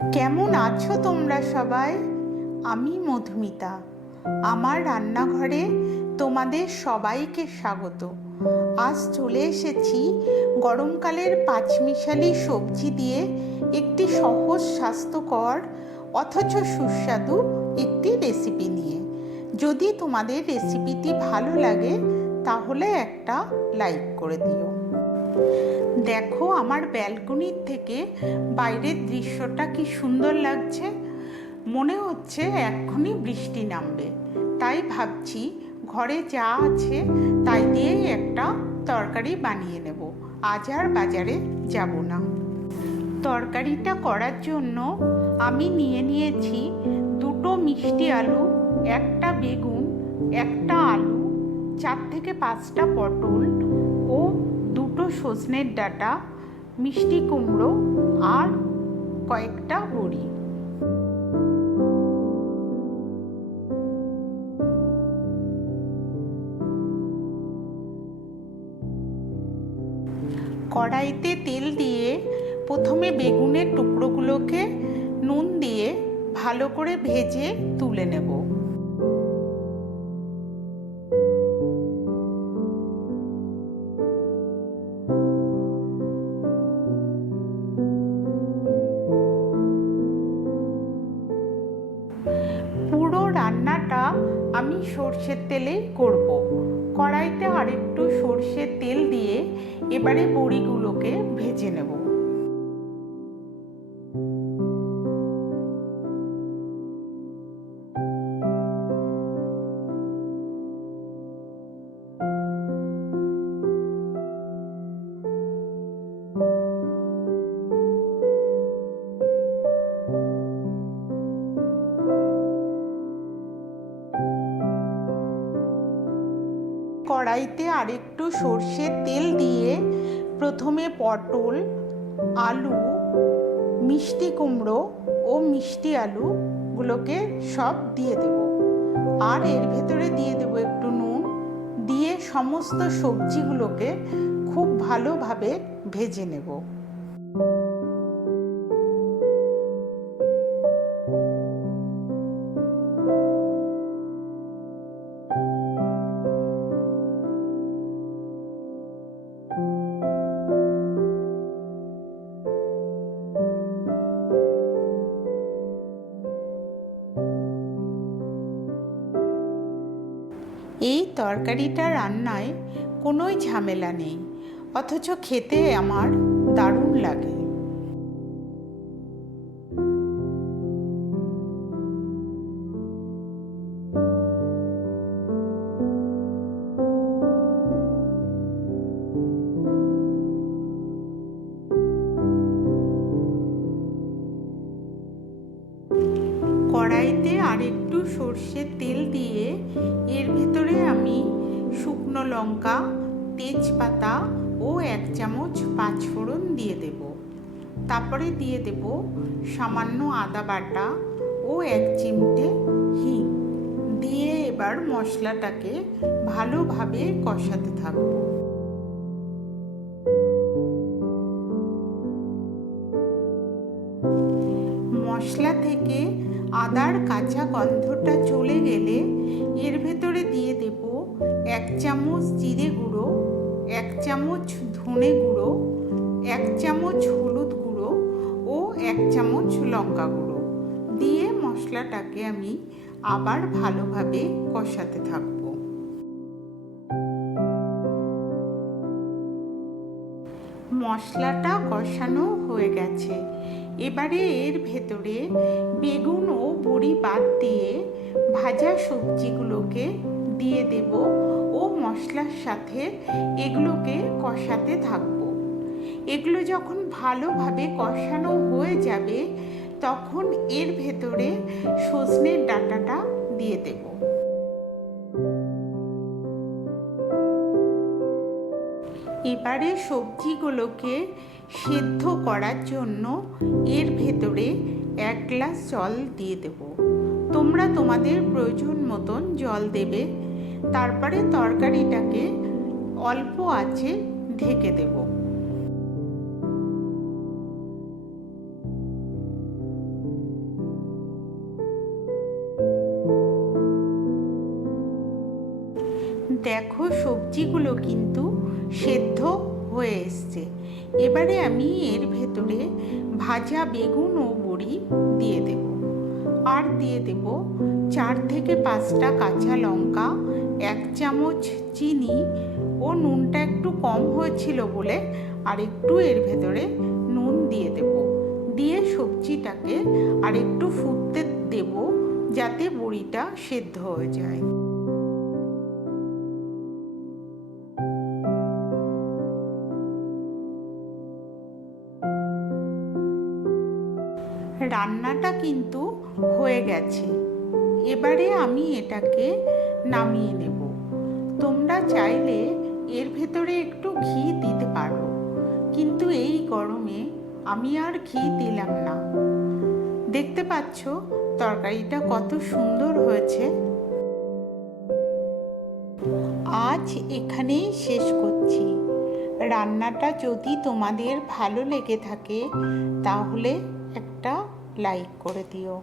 কেমন আছো তোমরা সবাই? আমি মধুমিতা। আমার রান্নাঘরে তোমাদের সবাইকে স্বাগত। আজ চলে এসেছি গরমকালের পাঁচমিশালি সবজি দিয়ে একটি সহজ স্বাস্থ্যকর অথচ সুস্বাদু একটি রেসিপি নিয়ে। যদি তোমাদের রেসিপিটি ভালো লাগে, তাহলে একটা লাইক করে দিও। দেখো আমার ব্যালকনির থেকে বাইরের দৃশ্যটা কি সুন্দর লাগছে। মনে হচ্ছে এক্ষুনি বৃষ্টি নামবে। তাই ভাবছি ঘরে যা আছে তাই দিয়েই একটা তরকারি বানিয়ে নেব। আজ আর বাজারে যাব না। তরকারিটা করার জন্য আমি নিয়ে নিয়েছি দুটো মিষ্টি আলু, একটা বেগুন, একটা আলু, চার থেকে পাঁচটা পটল ও সজনের ডাঁটা, মিষ্টি কুমড়ো আর কয়েকটা বড়ি। কড়াইতে তেল দিয়ে প্রথমে বেগুনের টুকরোগুলোকে নুন দিয়ে ভালো করে ভেজে তুলে নেব। সর্ষের তেলেই করব। কড়াইতে আরেকটু সর্ষের তেল দিয়ে এবারে বড়িগুলোকে ভেজে নেব কড়াইতে আরেকটু সর্ষের তেল দিয়ে প্রথমে পটল, আলু, মিষ্টি কুমড়ো ও মিষ্টি আলুগুলোকে সব দিয়ে দেব। আর এর ভেতরে দিয়ে দেব একটু নুন। দিয়ে সমস্ত সবজিগুলোকে খুব ভালোভাবে ভেজে নেব। এই তরকারিটা রান্নায় কোনোই ঝামেলা নেই অথচ খেতে আমার দারুণ লাগে। কড়াইতে আরেকটু সর্ষের তেল দিয়ে এর ভিতরে আমি শুকনো লঙ্কা, তেজপাতা ও এক চামচ পাঁচফোড়ন দিয়ে দেব। তারপরে দিয়ে দেব সামান্য আদা বাটা ও এক চিমটে হিং। দিয়ে এবার মশলাটাকে ভালোভাবে কষাতে থাকব। মশলা থেকে আদার কাঁচা গন্ধটা চলে গেলে এর ভেতরে দিয়ে দেব এক চামচ জিরে গুঁড়ো, এক চামচ ধনে গুঁড়ো, এক চামচ হলুদ গুঁড়ো ও এক চামচ লঙ্কা গুঁড়ো। দিয়ে মশলাটাকে আমি আবার ভালোভাবে কষাতে থাকব। মশলাটা কষানো হয়ে গেছে। এবারে এর ভেতরে বেগুন ও বড়ি বাদ দিয়ে ভাজা সবজিগুলোকে দিয়ে দেব ও মশলার সাথে এগুলোকে কষাতে থাকব। এগুলো যখন ভালোভাবে কষানো হয়ে যাবে, তখন এর ভেতরে সজনের ডাঁটাটা দিয়ে দেব। এবারে সবজিগুলোকে সিদ্ধ করার জন্য এর ভেতরে এক গ্লাস জল দিয়ে দেব। তোমরা তোমাদের প্রয়োজন মতন জল দেবে। তারপরে তরকারিটাকে অল্প আছে ঢেকে দেব। দেখো সবজিগুলো কিন্তু সেদ্ধ হয়ে এসছে। এবারে আমি এর ভেতরে ভাজা বেগুন ও বড়ি দিয়ে দেব। আর দিয়ে দেব চার থেকে পাঁচটা কাঁচা লঙ্কা, এক চামচ চিনি ও নুনটা একটু কম হয়েছিল বলে আর একটু এর ভেতরে নুন দিয়ে দেব। দিয়ে সবজিটাকে আর একটু ফুটতে দেব যাতে বড়িটা সেদ্ধ হয়ে যায়। রান্নাটা কিন্তু হয়ে গেছে। এবারে আমি এটাকে নামিয়ে নেব। তোমরা চাইলে এর ভেতরে একটু ঘি দিতে পারো। কিন্তু এই গরমে আমি আর ঘি দিলাম না। দেখতে পাচ্ছ তরকারিটা কত সুন্দর হয়েছে। আজ এখানেই শেষ করছি। রান্নাটা যদি তোমাদের ভালো লেগে থাকে, তাহলে একটা লাইক করে দিও